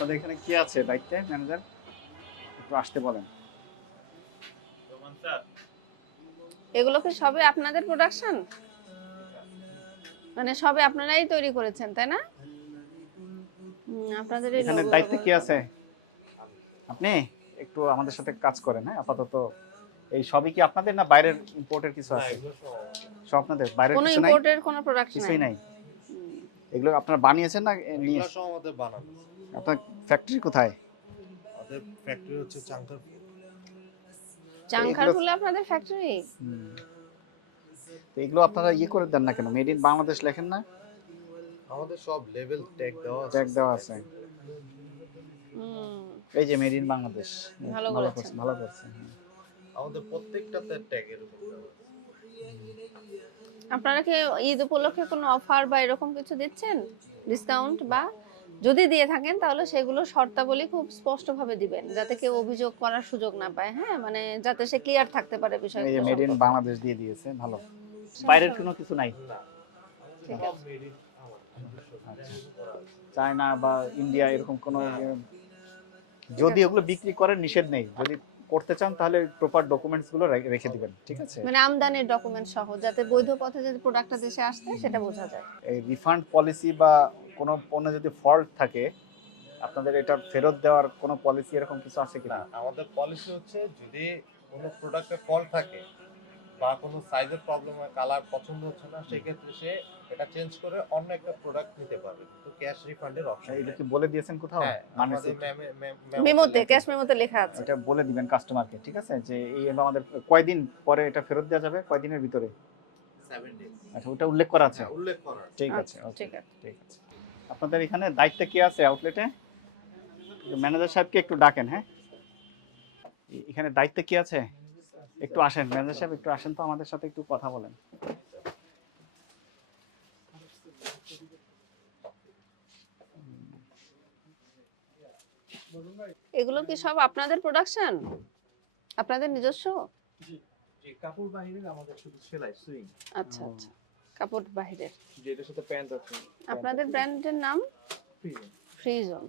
আপনাদের এখানে কি আছে দায়িত্বে ম্যানেজার, একটু আসতে বলেন। এগুলো কি সবে আপনাদের প্রোডাকশন? মানে সবে আপনারাই তৈরি করেছেন তাই না? আপনাদের এই এখানে লোগো দায়িত্বে কি আছে? আপনি একটু আমাদের সাথে কাজ করেন। হ্যাঁ, আপাতত এই সবই কি আপনাদের না বাইরের ইম্পোর্টের কিছু আছে? সব আপনাদের, বাইরের কোনো কিছু নাই, ইম্পোর্টের কোনো প্রোডাক্ট নাই? কিছুই নাই। এগুলো আপনারা বানিয়েছেন না নিয়ে? এগুলো সব আমাদের বানানো। আপনার ফ্যাক্টরি কোথায়? আমাদের ফ্যাক্টরি হচ্ছে চাংখার। চাংখারপুলে আপনাদের ফ্যাক্টরি? তো এগুলো আপনারা ইয়ে করে দেন না কেন? মেড ইন বাংলাদেশ লেখেন না? আমাদের সব লেভেল ট্যাগ দেওয়া আছে। ট্যাগ দেওয়া আছে। হুম, এই যে মেড ইন বাংলাদেশ। ভালো ভালো করেছেন। করছেন, ভালো করছেন। আমাদের প্রত্যেকটাতে ট্যাগ এরকম দেওয়া আছে। আপনারা কি ঈদ উপলক্ষে কোনো অফার বা এরকম কিছু দিচ্ছেন, ডিসকাউন্ট? বা যদি দিয়ে থাকেন তাহলে সেগুলো শর্তাবলী খুব স্পষ্টভাবে দিবেন, যাতে কেউ অভিযোগ করার সুযোগ না পায়। হ্যাঁ, মানে যাতে সে ক্লিয়ার থাকতে পারে এই যে বিষয়গুলো মেড ইন সম্পর্কে। বাংলাদেশ দিয়ে দিয়েছে, ভালো। বাইরের কোনো কিছু নাই? না, ঠিক সব আছে। মেড ইন আমাদের। চায়না বা ইন্ডিয়া এরকম কোনো যদি ওগুলো বিক্রি করেন নিষেধ নেই, যদি করতে চান তাহলে প্রপার ডকুমেন্টস গুলো রেখে দিবেন, ঠিক আছে? মানে আমদানির ডকুমেন্ট সহ, যাতে বৈধ পথে যদি প্রোডাক্টটা দেশে আসে সেটা বোঝা যায়। এই রিফান্ড পলিসি বা কোনো পণ্য যদি ফল্ট থাকে আপনাদের এটা ফেরত দেওয়ার কোনো পলিসি এরকম কিছু আছে না, কিনা? আমাদের পলিসি হচ্ছে যদি কোনো প্রোডাক্টে ফল্ট থাকে বা কোনো সাইজের প্রবলেম হয়, কালার পছন্দ হচ্ছে না, সেই ক্ষেত্রে সে এটা চেঞ্জ করে অন্য একটা প্রোডাক্ট নিতে পারবে, তো ক্যাশ রিফান্ডের অপশন। এটা কি বলে দিয়েছেন কোথাও? হ্যাঁ, মানে আমাদের মেমোতে, ক্যাশ মেমোতে লেখা আছে। এটা বলে দিবেন কাস্টমারকে, ঠিক আছে? যে এই আমাদের কয়দিন পরে এটা ফেরত দেওয়া যাবে, কয়দিনের ভিতরে? 7 ডেজ। আচ্ছা, ওটা উল্লেখ করা আছে। হ্যাঁ, উল্লেখ করা আছে। ঠিক আছে, আচ্ছা, ওকে, ঠিক আছে। ঠিক আছে। আপনাদের এখানে দায়িত্বে কি আছে আউটলেটে? ম্যানেজার সাহেবকে একটু ডাকেন। হ্যাঁ, এখানে দায়িত্বে কি আছে? একটু আসেন ম্যানেজার সাহেব, একটু আসেন তো আমাদের সাথে একটু কথা বলেন। এগুলো কি সব আপনাদের প্রোডাকশন, আপনাদের নিজস্ব? জি, কাপড় বাহিরের, আমাদের শুধু সেলাই সুইং। আচ্ছা আচ্ছা, কাপড় বাহিরের। যেটার সাথে প্যান্ট আছে। আপনাদের ব্র্যান্ডের নাম? Premium। ফ্রিজন।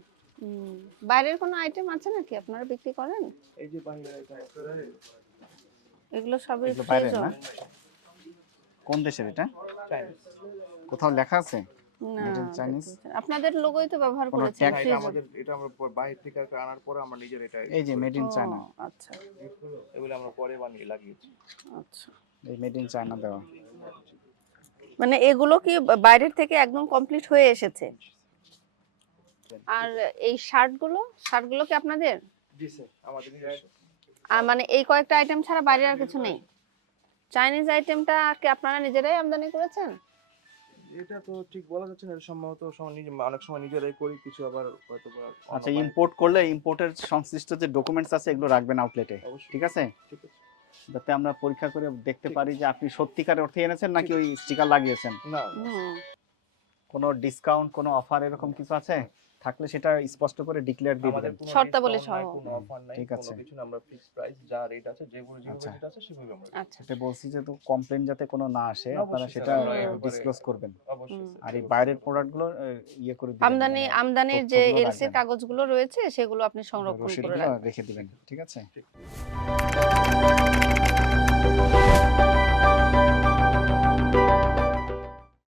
বাইরের কোনো আইটেম আছে নাকি আপনারা বিক্রি করেন? এই যে বাহিরের আইটেম আছে, এগুলো সবই এগুলো বাইরের ফ্রিজন? না? কোন দেশের এটা? চাইনিজ। কোথাও লেখা আছে? না, Made in Chinese? আপনাদের লোগোই তো ব্যবহার কোনো করেছেন tag? এটা ফ্রিজন। আমাদের, এটা আমরা বাইরে থেকে আনার পরে আমরা নিজের এটা এই যে মেড ইন চায়না, আচ্ছা এগুলো আমরা পরে বানিয়ে লাগিয়েছি। আচ্ছা। এই মেড ইন চায়না দেওয়া। মানে এগুলো কি বাইরের থেকে একদম কমপ্লিট হয়ে এসেছে? আর এই শার্টগুলো কি আপনাদের? জি স্যার, আমাদের নিজস্ব। আর মানে এই কয়েকটা আইটেম ছাড়া বাইরে আর কিছু নেই? চাইনিজ আইটেমটা কি আপনারা নিজেরাই আমদানি করেছেন? এটা তো ঠিক বলা যাচ্ছে না, সম্ভবত অনেক সময় নিজেরাই করি, কিছু আবার হয়তো বা আচ্ছা, ইম্পোর্ট করলে ইম্পোর্টের সংশ্লিষ্ট যে ডকুমেন্টস আছে এগুলো রাখবেন আউটলেটে, অবশ্যই। ঠিক আছে? ঠিক আছে। যাতে আমরা পরীক্ষা করে দেখতে ঠিক পারি যে আপনি সত্যিকার অর্থে এনেছেন নাকি ওই স্টিকার লাগিয়েছেন। না, কোনো ডিসকাউন্ট, কোনো অফার এরকম কিছু আছে? থাকলে সেটা স্পষ্ট করে ডিক্লেয়ার দিয়ে আমাদের দিবেন। কোনো শর্তাবলী discount নাই, সহ। কোনো অফার নাই, ঠিক কোনো আছে। কিছু না, আমরা ফিক্স প্রাইস যা রেট আছে, যেভাবে আচ্ছা। রেট আছে সেভাবে আমরা। আচ্ছা সেটা বলছি যে তো কমপ্লেইন যাতে কোনো না আসে, অবশ্যই আপনারা স্যার, সেটা আমরা একেবারে- ডিসক্লোজ করবেন। অবশ্যই স্যার। আর এই বাইরের প্রোডাক্টগুলো ইয়ে করে দিবেন, আমদানির যে তথ্যগুলো এলসি রাখবেন। কাগজগুলো রয়েছে সেগুলো আপনি সংরক্ষণ করে রসিদগুলো রাখবেন। রেখে দিবেন, ঠিক আছে? ঠিক।